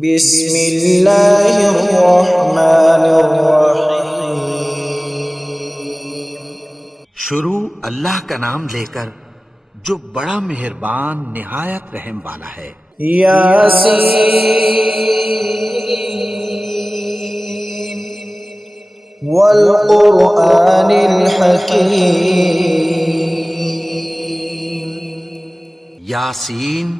بسم اللہ الرحمن الرحیم۔ شروع اللہ کا نام لے کر جو بڑا مہربان نہایت رحم والا ہے۔ یاسین والقرآن الحکیم۔ یاسین،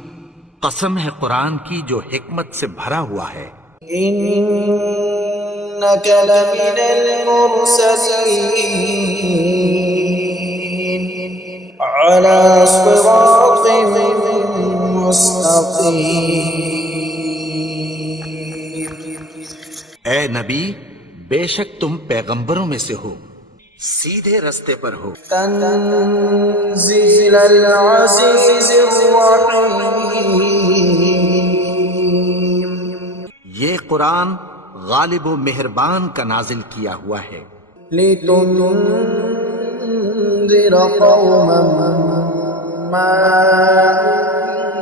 قسم ہے قرآن کی جو حکمت سے بھرا ہوا ہے۔ انک لمن المرسلین علی صراط مستقیم۔ اے نبی، بے شک تم پیغمبروں میں سے ہو، سیدھے رستے پر ہو۔ تنزیل العزیز الرحیم۔ یہ قرآن غالب و مہربان کا نازل کیا ہوا ہے۔ لتنذر قوما ما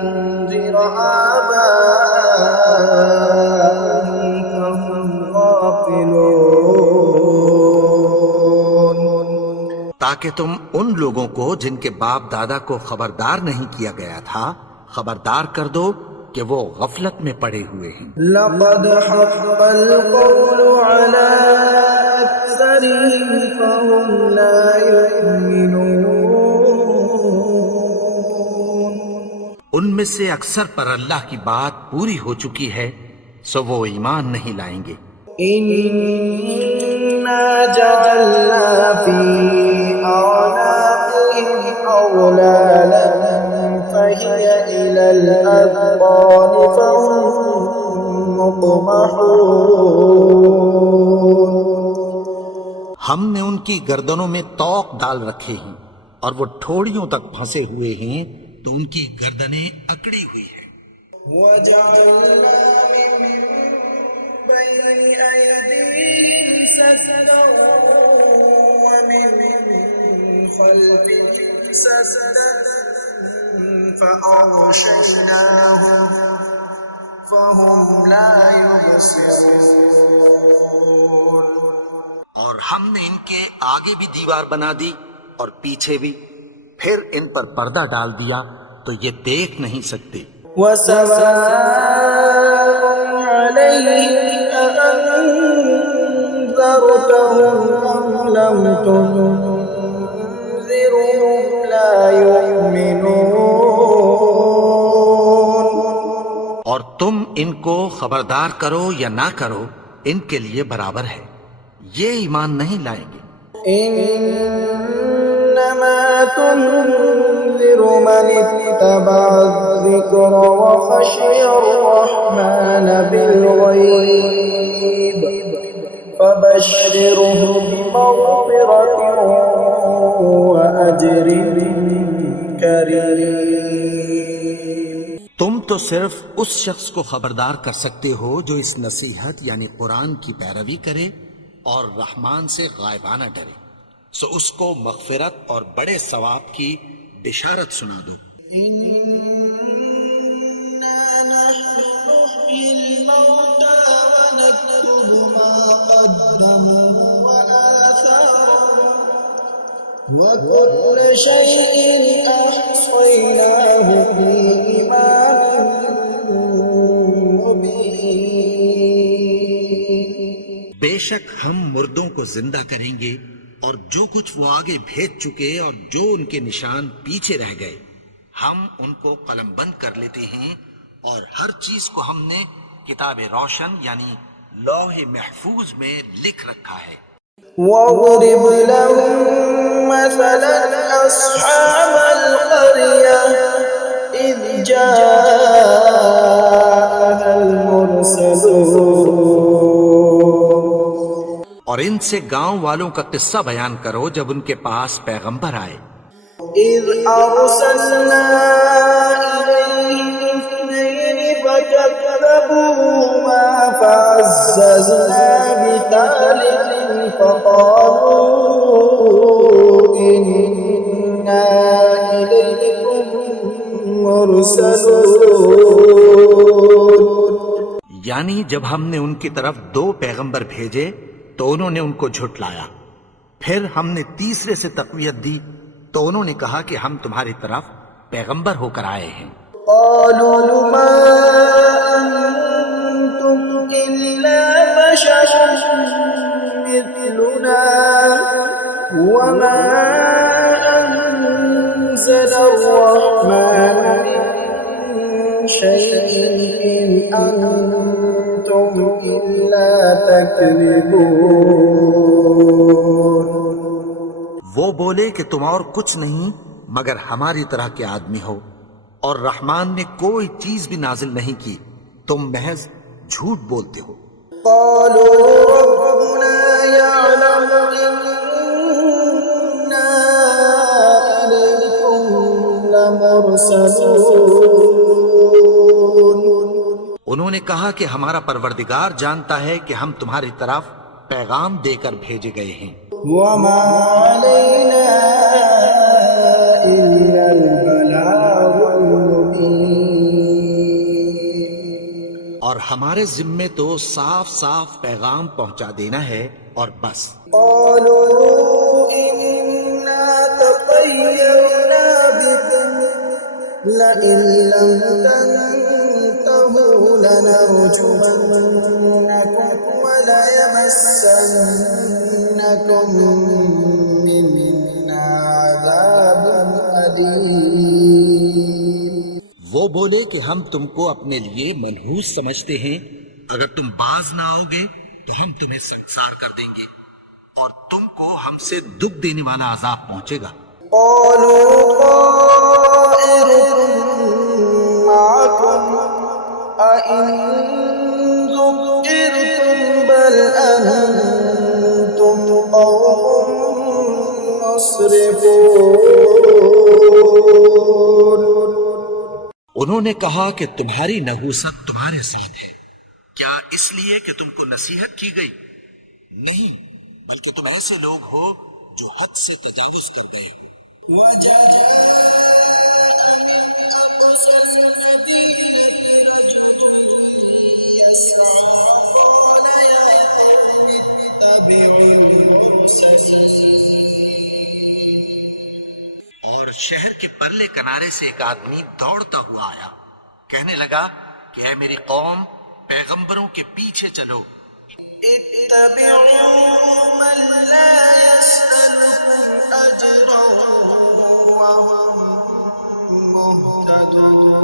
انذر آباؤهم فهم غافلون۔ تاکہ تم ان لوگوں کو جن کے باپ دادا کو خبردار نہیں کیا گیا تھا خبردار کر دو کہ وہ غفلت میں پڑے ہوئے ہیں۔ لقد حق القول على أكثرهم فهم لا يؤمنون۔ ان میں سے اکثر پر اللہ کی بات پوری ہو چکی ہے، سو وہ ایمان نہیں لائیں گے۔ إنا جعلنا في أعناقهم أغلالا فهي إلى الأذقان فهم مقمحون۔ ہم نے ان کی گردنوں میں طوق ڈال رکھے ہیں اور وہ ٹھوڑیوں تک پھنسے ہوئے ہیں، تو ان کی گردنیں اکڑی ہوئی ہیں۔ وجعلنا من بين أيديهم سدا ومن خلفهم سدا فأغشيناهم فهم لا يبصرون۔ اور ہم نے ان کے آگے بھی دیوار بنا دی اور پیچھے بھی، پھر ان پر پردہ ڈال دیا تو یہ دیکھ نہیں سکتے۔ وسواء عليهم أأنذرتهم أم لم تنذرهم لا يؤمنون۔ اور تم ان کو خبردار کرو یا نہ کرو، ان کے لیے برابر ہے، یہ ایمان نہیں لائیں گے۔ انما تنذر من اتبع الذکر وخشی الرحمن بالغیب فبشره بمغفرة وأجر کریم۔ تم تو صرف اس شخص کو خبردار کر سکتے ہو جو اس نصیحت یعنی قرآن کی پیروی کرے اور رحمان سے غائبانہ ڈرے، سو اس کو مغفرت اور بڑے ثواب کی بشارت سنا دو۔ إنا نحن نحيي الموتى ونكتب ما قدموا وآثارهم وكل شيء أحصيناه في إمام مبين۔ بے شک ہم مردوں کو زندہ کریں گے اور جو کچھ وہ آگے بھیج چکے اور جو ان کے نشان پیچھے رہ گئے ہم ان کو قلم بند کر لیتے ہیں، اور ہر چیز کو ہم نے کتاب روشن یعنی لوح محفوظ میں لکھ رکھا ہے۔ واضرب لهم مثلا أصحاب القرية إذ جاءها المرسلون۔ اور ان سے گاؤں والوں کا قصہ بیان کرو جب ان کے پاس پیغمبر آئے۔ إذ أرسلنا إليهم اثنين فكذبوهما فعززنا بثالث فقالوا إنا إليكم مرسلون۔ یعنی جب ہم نے ان کی طرف 2 پیغمبر بھیجے تو انہوں نے ان کو جھٹلایا، پھر ہم نے تیسرے سے تقویت دی تو انہوں نے کہا کہ ہم تمہاری طرف پیغمبر ہو کر آئے ہیں۔ قالوا ما أنتم إلا بشر مثلنا وما أنزل الرحمن من شيء إن أنتم إلا تكذبون۔ وہ بولے کہ تم اور کچھ نہیں مگر ہماری طرح کے آدمی ہو، اور رحمان نے کوئی چیز بھی نازل نہیں کی، تم محض جھوٹ بولتے ہو۔ قالوا ربنا يعلم إنا إليكم لمرسلون۔ انہوں نے کہا کہ ہمارا پروردگار جانتا ہے کہ ہم تمہاری طرف پیغام دے کر بھیجے گئے ہیں، وما علينا إلا البلاغ المبين۔ اور ہمارے ذمے تو صاف صاف پیغام پہنچا دینا ہے اور بس۔ قالوا إنا تطيرنا بكم لئن لم تنتهوا لنرجمنكم وليمسنكم منا عذاب أليم۔ وہ بولے کہ ہم تم کو اپنے لیے منحوس سمجھتے ہیں، اگر تم باز نہ آؤ گے تو ہم تمہیں سنسار کر دیں گے اور تم کو ہم سے دکھ دینے والا عذاب پہنچے گا۔ قالوا طائركم معكم أئن ذكرتم بل أنتم قوم مسرفون۔ انہوں نے کہا کہ تمہاری نحوست تمہارے ساتھ ہے، کیا اس لیے کہ تم کو نصیحت کی گئی؟ نہیں، بلکہ تم ایسے لوگ ہو جو حد سے تجاوز کرتے ہیں۔ وجاء من أقصى المدينة رجل يسعى قال يا قوم اتبعوا المرسلين۔ اور شہر کے پرلے کنارے سے ایک آدمی دوڑتا ہوا آیا، کہنے لگا کہ اے میری قوم، پیغمبروں کے پیچھے چلو۔ اتبعوا من لا يسألكم أجرا وهم مهتدون۔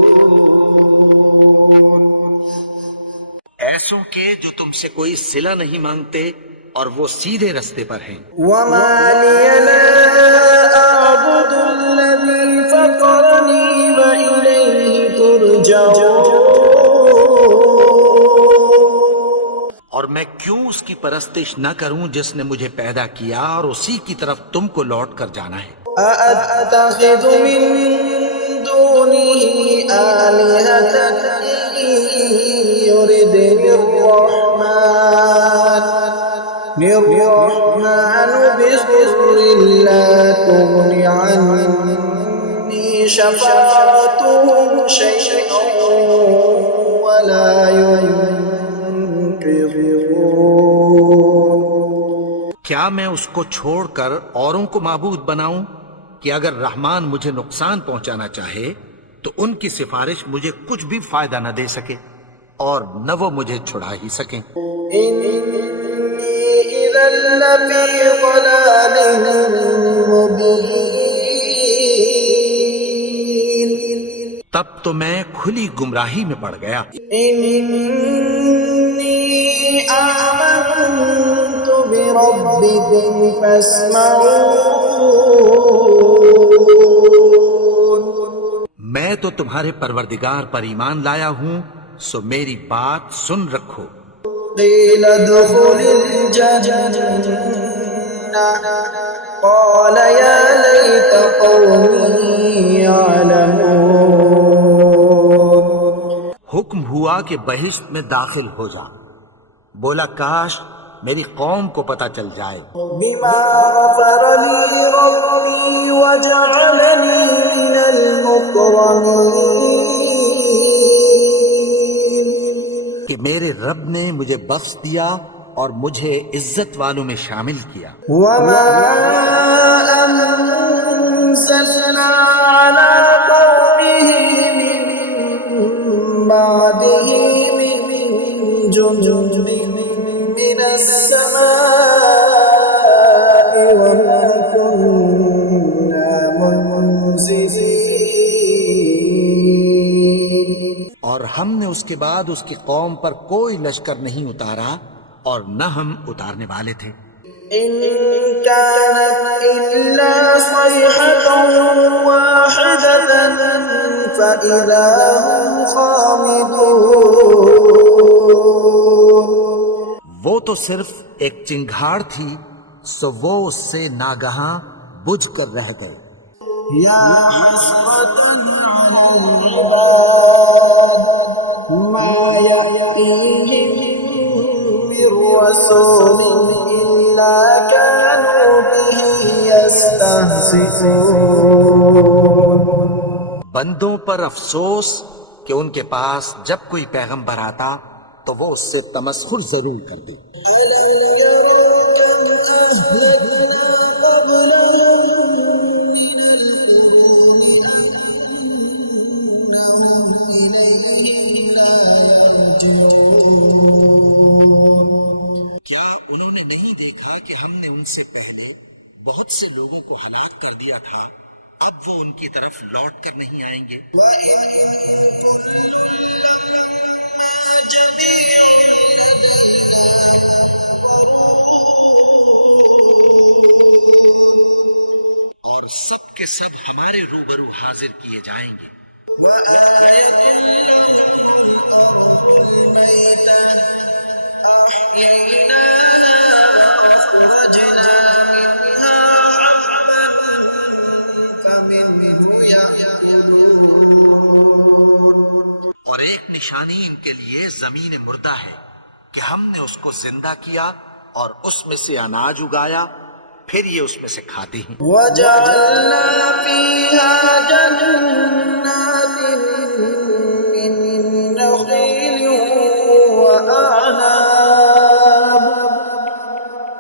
ایسوں کے جو تم سے کوئی صلہ نہیں مانگتے اور وہ سیدھے رستے پر ہیں۔ وما لي لا أعبد الذي فطرني وإليه ترجعون۔ اور میں کیوں اس کی پرستش نہ کروں جس نے مجھے پیدا کیا اور اسی کی طرف تم کو لوٹ کر جانا ہے۔ أأتخذ من دونه آلهة إن يردني الرحمن بضر لا تغن عني شفاعتهم شيئا ولا ينقذون۔ کیا میں اس کو چھوڑ کر اوروں کو معبود بناؤں کہ اگر رحمان مجھے نقصان پہنچانا چاہے تو ان کی سفارش مجھے کچھ بھی فائدہ نہ دے سکے اور نہ وہ مجھے چھڑا ہی سکیں۔ إني إذا لفي ضلال مبين۔ تب تو میں کھلی گمراہی میں پڑ گیا۔ إني آمنت بربكم فاسمعون۔ میں تو تمہارے پروردگار پر ایمان لایا ہوں، سو میری بات سن رکھو۔ قيل ادخل الجنة قال يا ليت قومي يعلمون۔ حکم ہوا کہ بہشت میں داخل ہو جا، بولا کاش میری قوم کو پتہ چل جائے۔ بما غفر لي ربي وجعلني من المكرمين۔ کہ میرے رب نے مجھے بخش دیا اور مجھے عزت والوں میں شامل کیا. وما أنزلنا على قومه من بعده من جند من السماء وما كنا منزلين. اور ہم نے اس کے بعد اس کی قوم پر کوئی لشکر نہیں اتارا اور نہ ہم اتارنے والے تھے. إن كانت إلا صيحة واحدة فإذا هم خامدون. وہ تو صرف ایک چنگھاڑ تھی سو وہ اس سے ناگہاں بجھ کر رہ گئے. يا حسرة على العباد ما يأتيهم من رسول إلا كانوا به يستهزئون. بندوں پر افسوس کہ ان کے پاس جب کوئی پیغمبر آتا تو وہ اس سے تمسخر ضرور کرتے. ألم يروا كم أهلكنا قبلهم من القرون أنهم إليهم لا يرجعون. کیا انہوں نے نہیں دیکھا کہ ہم نے ان سے پہلے بہت سے لوگوں کو ہلاک کر دیا تھا، اب وہ ان کی طرف لوٹ کر نہیں آئیں گے. اور سب کے سب ہمارے روبرو حاضر کیے جائیں گے. اور ایک نشانی ان کے لیے زمین مردہ ہے کہ ہم نے اس کو زندہ کیا اور اس میں سے اناج اگایا، پھر یہ اس میں سے کھاتے ہیں. وجعلنا فيها جنات من نخيل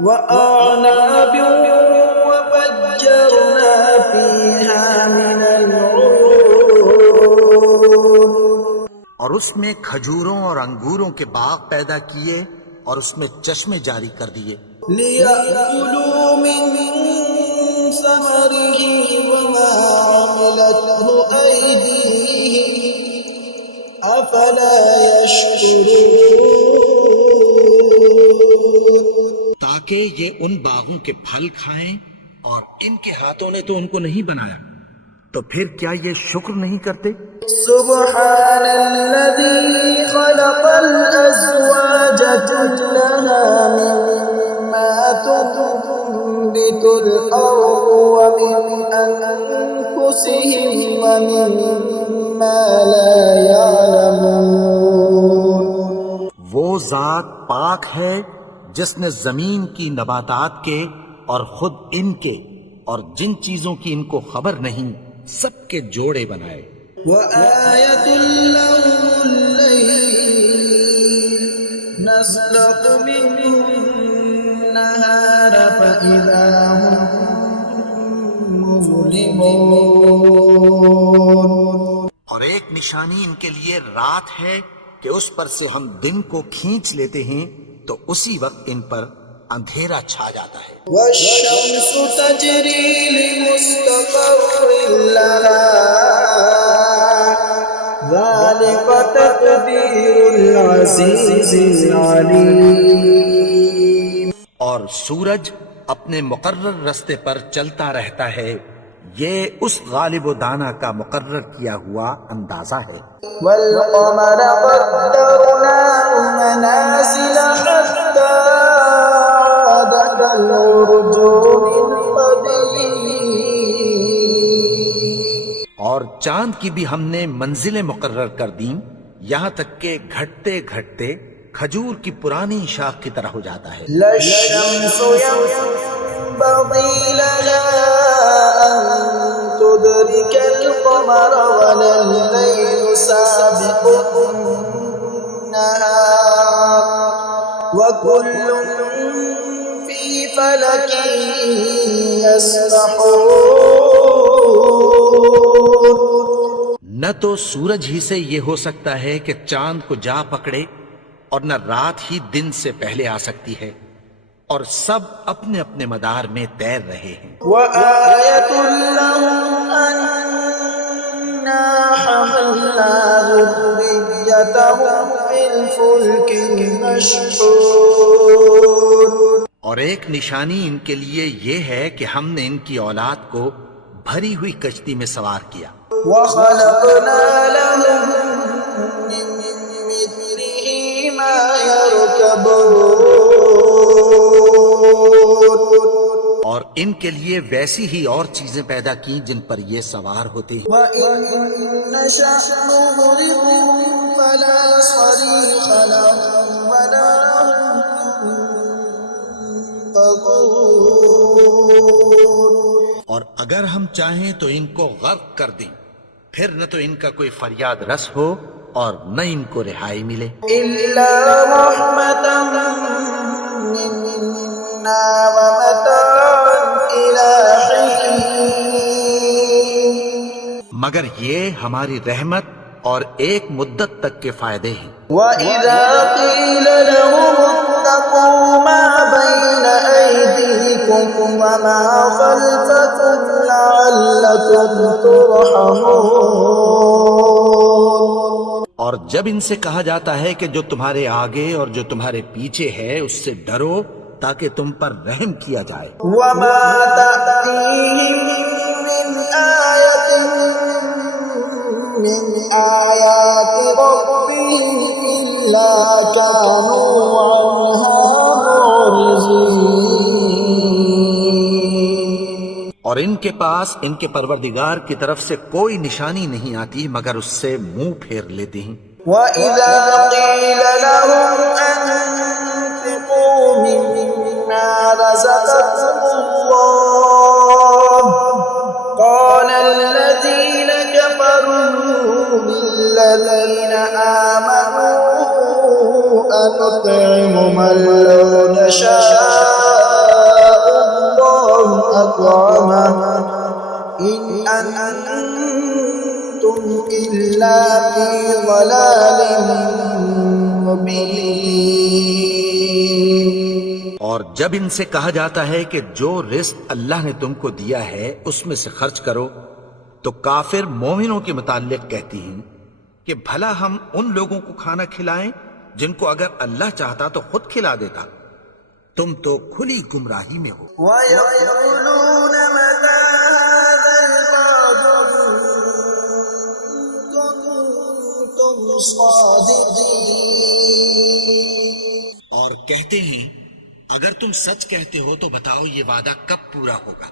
وأعناب وفجرنا فيها من العيون. اور اس میں کھجوروں اور انگوروں کے باغ پیدا کیے اور اس میں چشمے جاری کر دیے. ليأكلوا من ثمره وما عملته أيديهم أفلا يشكرون. تاکہ یہ ان باغوں کے پھل کھائیں اور ان کے ہاتھوں نے تو ان کو نہیں بنایا، تو پھر کیا یہ شکر نہیں کرتے؟ سبحان الذي خلق الأزواج كلها مما تنبت الأرض ومن أنفسهم ومما لا يعلمون. وہ ذات پاک ہے جس نے زمین کی نباتات کے اور خود ان کے اور جن چیزوں کی ان کو خبر نہیں سب کے جوڑے بنائے. وآية لهم الليل نسلق منه النهار فإذا هم مظلمون. اور ایک نشانی ان کے لیے رات ہے کہ اس پر سے ہم دن کو کھینچ لیتے ہیں تو اسی وقت ان پر اندھیرا چھا جاتا ہے. والشمس تجري لمستقر لها ذلك تقدير العزيز العليم. اور سورج اپنے مقرر رستے پر چلتا رہتا ہے، یہ اس غالب و دانا کا مقرر کیا ہوا اندازہ ہے. والقمر قدرناه منازل حتى عاد كالعرجون القديم. اور چاند کی بھی ہم نے منزلیں مقرر کر دیں یہاں تک کہ گھٹتے گھٹتے کھجور کی پرانی شاخ کی طرح ہو جاتا ہے. لا الشمس ينبغي لها أن تدرك القمر ولا الليل سابق النهار وكل في فلك يسبحون. نہ تو سورج ہی سے یہ ہو سکتا ہے کہ چاند کو جا پکڑے، اور نہ رات ہی دن سے پہلے آ سکتی ہے، اور سب اپنے اپنے مدار میں تیر رہے ہیں۔ وآية لهم أنا حملنا ذريتهم في الفلك المشحون. اور ایک نشانی ان کے لیے یہ ہے کہ ہم نے ان کی اولاد کو بھری ہوئی کشتی میں سوار کیا، وخلقنا لهم من مثله ما يركبون. اور ان کے لیے ویسی ہی اور چیزیں پیدا کی جن پر یہ سوار ہوتے ہیں۔ وإن نشأ نغرقهم فلا صريخ لهم ولا هم ينقذون. اور اگر ہم چاہیں تو ان کو غرق کر دیں، پھر نہ تو ان کا کوئی فریاد رس ہو اور نہ ان کو رہائی ملے۔ إلا رحمة منا ومتاعا إلى حين. مگر یہ ہماری رحمت اور ایک مدت تک کے فائدے ہیں۔ وإذا قيل لهم اتقوا ما بين أيديكم وما خلفكم لعلكم ترحمون. اور جب ان سے کہا جاتا ہے کہ جو تمہارے آگے اور جو تمہارے پیچھے ہے اس سے ڈرو تاکہ تم پر رحم کیا جائے۔ وما تأتيهم من آية من آيات ربهم إلا كانوا عنها معرضين. اور ان کے پاس ان کے پروردگار کی طرف سے کوئی نشانی نہیں آتی مگر اس سے منہ پھیر لیتے ہیں۔ وإذا قيل لهم أنفقوا مما رزقكم الله قال الذين كفروا للذين آمنوا أنطعم من لو نشاء الله أطعمه إن أنتم إلا في ضلال مبين. اور جب ان سے کہا جاتا ہے کہ جو رزق اللہ نے تم کو دیا ہے اس میں سے خرچ کرو، تو کافر مومنوں کے متعلق کہتی ہیں کہ بھلا ہم ان لوگوں کو کھانا کھلائیں جن کو اگر اللہ چاہتا تو خود کھلا دیتا۔ تم تو کھلی گمراہی میں ہو۔ ويقولون متى هذا الوعد إن كنتم صادقين. اور کہتے ہیں اگر تم سچ کہتے ہو تو بتاؤ یہ وعدہ کب پورا ہوگا؟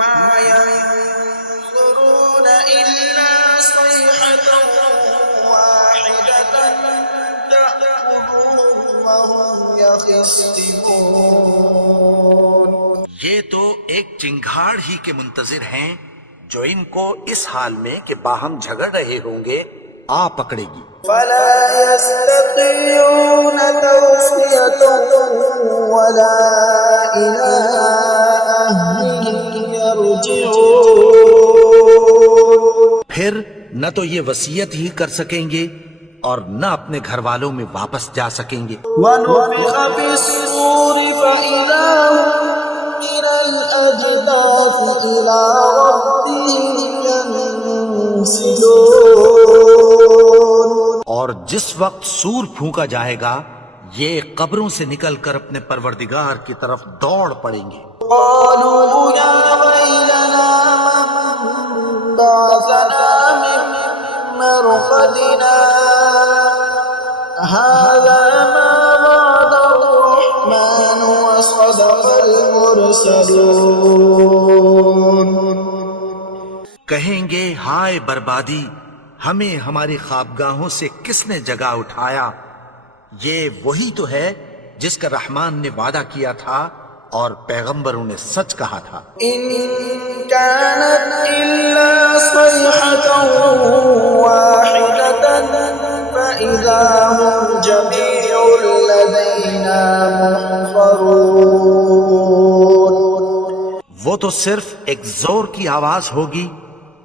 ما ينظرون إلا صيحة واحدة تأخذهم وهم يخصمون. یہ تو ایک چنگھاڑ ہی کے منتظر ہیں جو ان کو اس حال میں کہ باہم جھگڑ رہے ہوں گے آ پکڑے گی۔ فلا يستطيعون توصية ولا إلى أهلهم يرجعون. پھر نہ تو یہ وصیت ہی کر سکیں گے اور نہ اپنے گھر والوں میں واپس جا سکیں گے۔ ونفخ في الصور فإذا هم من الأجداث إلى ربهم ينسلون. اور جس وقت سور پھونکا جائے گا یہ قبروں سے نکل کر اپنے پروردگار کی طرف دوڑ پڑیں گے۔ قالوا يا ويلنا من بعثنا من مرقدنا هذا ما وعد الرحمن وصدق المرسلون. کہیں گے ہائے بربادی، ہمیں ہماری خوابگاہوں سے کس نے جگا اٹھایا؟ یہ وہی تو ہے جس کا رحمان نے وعدہ کیا تھا اور پیغمبروں نے سچ کہا تھا۔ إن كانت إلا صيحة واحدة فإذا هم جميع لدينا محضرون. وہ تو صرف ایک زور کی آواز ہوگی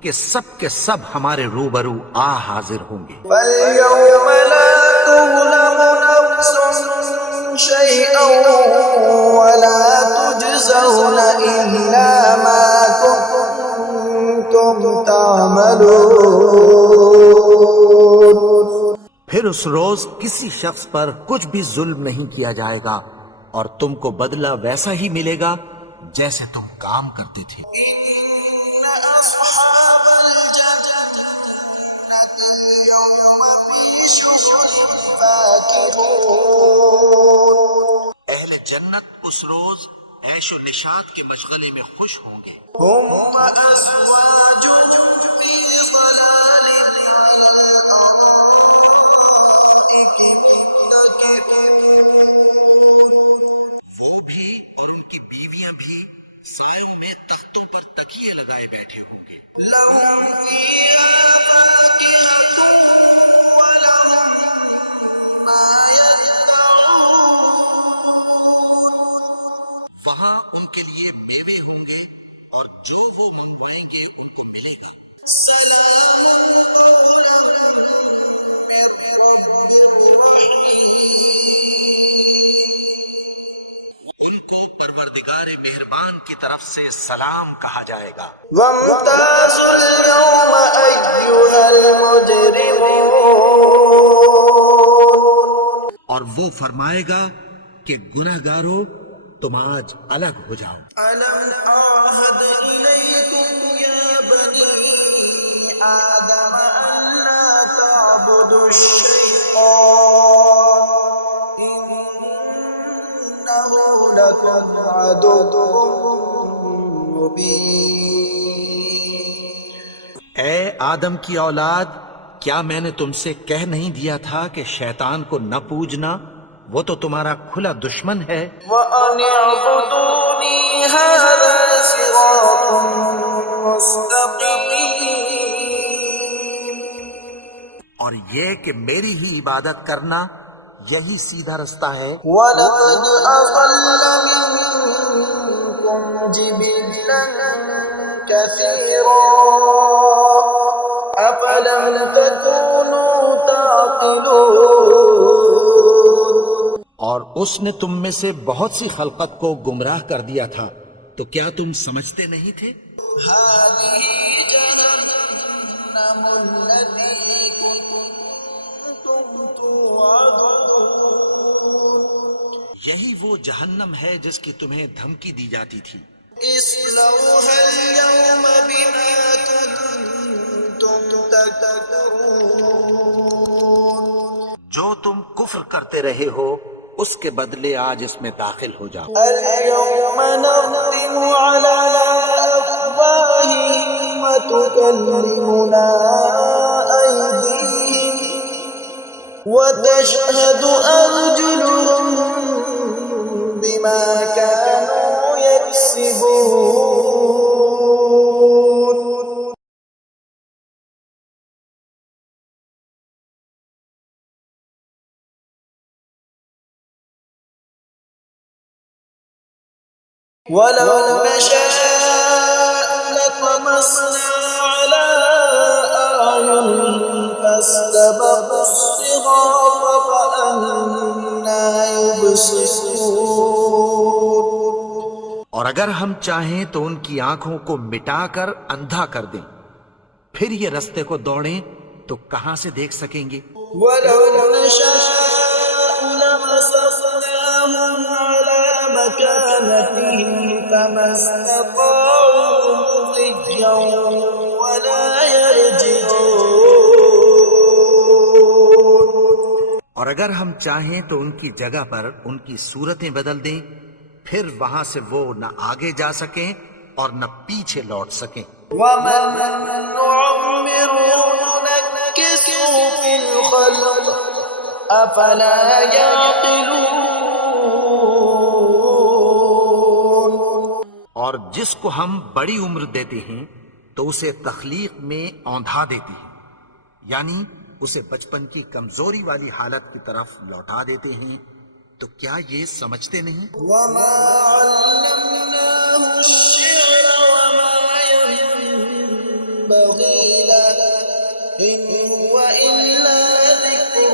کہ سب کے سب ہمارے روبرو حاضر ہوں گے. فاليوم لا تظلم نفس شيئا ولا تجزون إلا ما كنتم تعملون. پھر اس روز کسی شخص پر کچھ بھی ظلم نہیں کیا جائے گا اور تم کو بدلہ ویسا ہی ملے گا جیسے تم کام کرتے تھے. إن أصحاب الجنة اليوم في شغل فاكهون. اہل جنت اس روز عیش و نشاط کے مشغلے میں خوش ہوں گے. هم أزواج في ظلال على الأرائك متكئون. وہ بھی اور ان کی بیویاں بھی سایوں میں تختوں پر تکیے لگائے بیٹھے ہوں گے. لهم فيها فاكهة ولهم ما يدعون. وہاں ان کے لیے میوے ہوں گے اور جو وہ منگوائیں گے ان کو ملے گا. سلام قولا من رب رحيم. ان کو پروردگار مہربان کی طرف سے سلام کہا جائے گا. وامتازوا اليوم أيها المجرمون. اور وہ فرمائے گا کہ گناہگارو تم آج الگ ہو جاؤ. ألم أعهد إليكم يا بني آدم ألا تعبدوا الشيطان إنه لكم عدو مبين. اے آدم کی اولاد، کیا میں نے تم سے کہہ نہیں دیا تھا کہ شیطان کو نہ پوجنا، وہ تو تمہارا کھلا دشمن ہے. وأن اعبدوني هذا صراط مستقيم. اور یہ کہ میری ہی عبادت کرنا یہی سیدھا رستہ ہے. وَلَقَدْ أَضَلَّ مِنكُمْ جِبِلًّا كَثِيرًا أَفَلَمْ تَكُونُوا تَعْقِلُونَ. اور اس نے تم میں سے بہت سی خلقت کو گمراہ کر دیا تھا، تو کیا تم سمجھتے نہیں تھے؟ هَٰذِهِ جَهَنَّمُ الَّتِي كُنتُمْ تُوعَدُونَ. یہی وہ جہنم ہے جس کی تمہیں دھمکی دی جاتی تھی. اصلوها اليوم بما كنتم تكفرون. جو تم کفر کرتے رہے ہو اس کے بدلے آج اس میں داخل ہو جاؤ. اليوم نختم على أفواههم وتكلمنا أيديهم وتشهد أرجلهم بما كانوا يكسبون. ولو نشاء لطمسنا على أعينهم فاستبقوا الصراط فأنى يبصرون. اور اگر ہم چاہیں تو ان کی آنکھوں کو مٹا کر اندھا کر دیں، پھر یہ رستے کو دوڑیں تو کہاں سے دیکھ سکیں گے. ولو نشاء لمسخناهم على مكانتهم فما استطاعوا مضيا ولا يرجعون. اور اگر ہم چاہیں تو ان کی جگہ پر ان کی صورتیں بدل دیں، پھر وہاں سے وہ نہ آگے جا سکیں اور نہ پیچھے لوٹ سکیں. ومن نعمره ننكسه في الخلق أفلا يعقلون. اور جس کو ہم بڑی عمر دیتے ہیں تو اسے تخلیق میں اوندھا دیتے ہیں، یعنی اسے بچپن کی کمزوری والی حالت کی طرف لوٹا دیتے ہیں، تو کیا یہ سمجھتے نہیں؟ وما علمناه الشعر وما ينبغي له إن هو إلا ذكر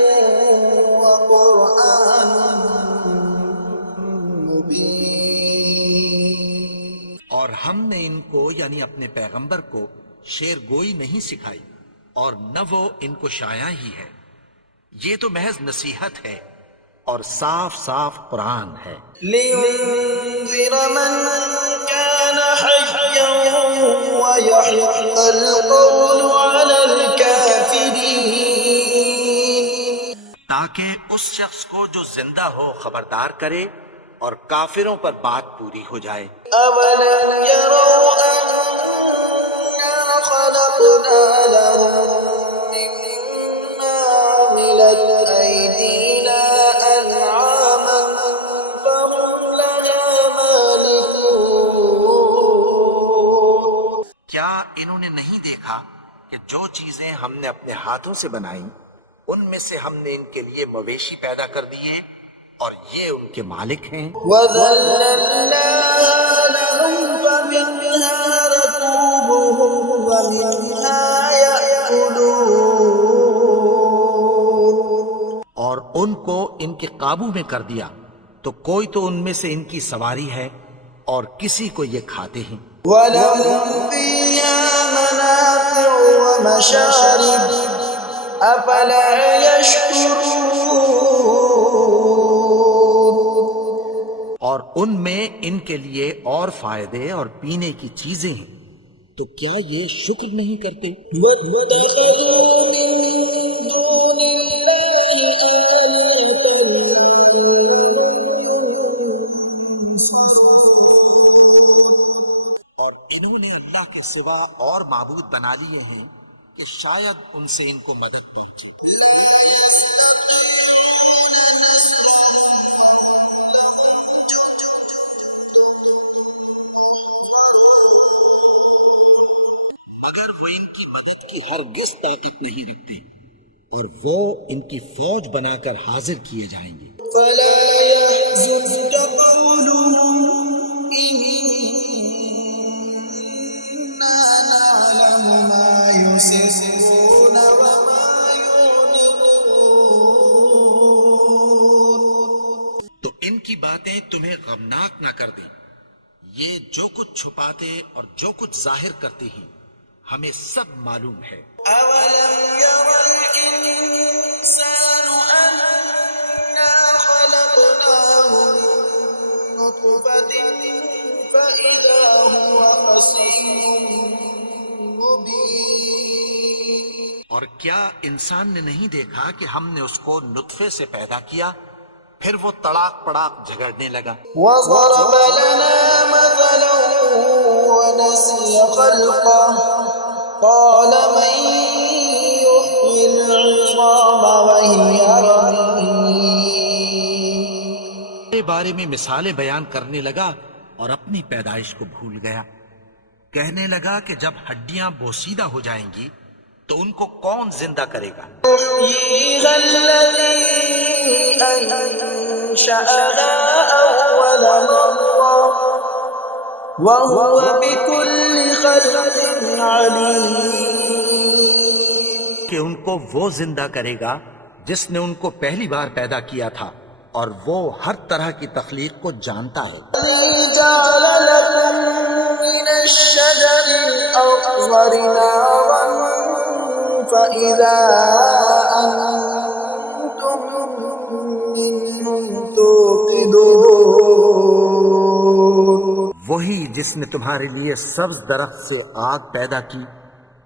وقرآن مبين. اور ہم نے ان کو یعنی اپنے پیغمبر کو شعر گوئی نہیں سکھائی، اور نہ وہ ان کو شایع ہی ہے، یہ تو محض نصیحت ہے اور صاف صاف قرآن ہے۔ لينذر من كان حيا ويحق القول على الكافرين. تاکہ اس شخص کو جو زندہ ہو خبردار کرے اور کافروں پر بات پوری ہو جائے۔ أولم يروا أنا خلقنا لهم مما عملت أيدينا أنعاما فهم لها مالكون. کیا انہوں نے نہیں دیکھا کہ جو چیزیں ہم نے اپنے ہاتھوں سے بنائیں ان میں سے ہم نے ان کے لیے مویشی پیدا کر دیے اور یہ ان کے مالک ہیں۔ وَذَلَّلْنَاهَا لَهُمْ فَمِنْهَا رَكُوبُهُمْ وَمِنْهَا يَأْكُلُونَ. اور ان کو ان کے قابو میں کر دیا تو کوئی تو ان میں سے ان کی سواری ہے اور کسی کو یہ کھاتے ہیں۔ وَلَهُمْ فِيهَا مَنَافِعُ وَمَشَارِبُ أَفَلَا يَشْكُرُونَ. اور ان میں ان کے لیے اور فائدے اور پینے کی چیزیں ہیں، تو کیا یہ شکر نہیں کرتے؟ وَاتَّخَذُوا مِن دُونِ اللَّهِ آلِهَةً اور انہوں نے اللہ کے سوا اور معبود بنا لیے ہیں کہ شاید ان سے ان کو مدد پہنچے۔ مگر وہ ان کی مدد کی ہرگز طاقت نہیں رکھتے، اور وہ ان کی فوج بنا کر حاضر کیے جائیں گے۔ فَلَا يَحْزُنْكَ قَوْلُهُمْ إِنَّا نَعْلَمُ مَا يُسِرُّونَ وَمَا يُعْلِنُونَ. تو ان کی باتیں تمہیں غمناک نہ کر دیں، یہ جو کچھ چھپاتے اور جو کچھ ظاہر کرتے ہیں ہمیں سب معلوم ہے۔ أَوَلَمْ يَرَ الْإِنسَانُ أَنَّا خَلَقْنَاهُ مِن نُّطْفَةٍ فَإِذَا هُوَ خَصِيمٌ مُّبِينٌ. اور کیا انسان نے نہیں دیکھا کہ ہم نے اس کو نطفے سے پیدا کیا، پھر وہ تڑاک پڑاک جھگڑنے لگا۔ وَضَرَبَ لَنَا مَثَلًا وَنَسِيَ خَلْقَهُ قَالَ مَن يُحْيِي الْعِظَامَ وَهِيَ رَمِيمٌ. کے بارے میں مثالیں بیان کرنے لگا اور اپنی پیدائش کو بھول گیا۔ کہنے لگا کہ جب ہڈیاں بوسیدہ ہو جائیں گی تو ان کو کون زندہ کرے گا؟ يحييها الذي أنشأها أول مرة وهو بكل خلق عليم. کہ ان کو وہ زندہ کرے گا جس نے ان کو پہلی بار پیدا کیا تھا، اور وہ ہر طرح کی تخلیق کو جانتا ہے۔ جعل لكم من الشجر الأخضر نارا فإذا أنتم منه توقدون. وہی جس نے تمہارے لیے سبز درخت سے آگ پیدا کی،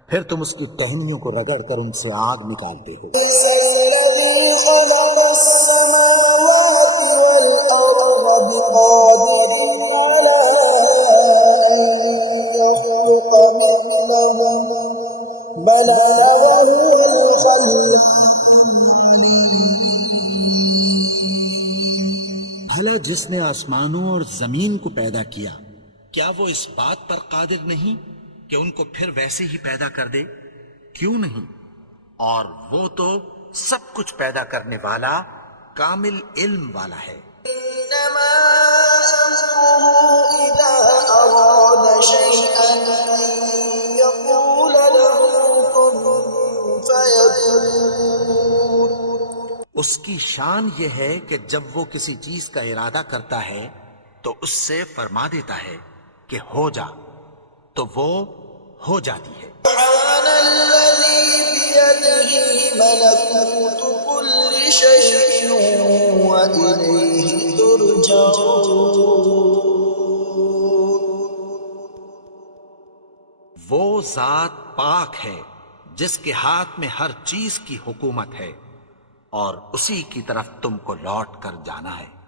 پھر تم اس کی ٹہنیوں کو رگڑ کر ان سے آگ نکالتے ہو۔ الذي خلق السماوات والأرض بقادر على أن يخلق مثلهم بلى وهو الخلاق. بھلا جس نے آسمانوں اور زمین کو پیدا کیا، کیا وہ اس بات پر قادر نہیں کہ ان کو پھر ویسے ہی پیدا کر دے؟ کیوں نہیں؟ اور وہ تو سب کچھ پیدا کرنے والا کامل علم والا ہے۔ إنما أمره إذا أراد شيئا أن يقول له كن فيكون۔ اس کی شان یہ ہے کہ جب وہ کسی چیز کا ارادہ کرتا ہے تو اس سے فرما دیتا ہے کہ ہو جا، تو وہ ہو جاتی ہے۔ سبحان الذي بيده ملكوت كل شيء وإليه ترجعون۔ وہ ذات پاک ہے جس کے ہاتھ میں ہر چیز کی حکومت ہے اور اسی کی طرف تم کو لوٹ کر جانا ہے۔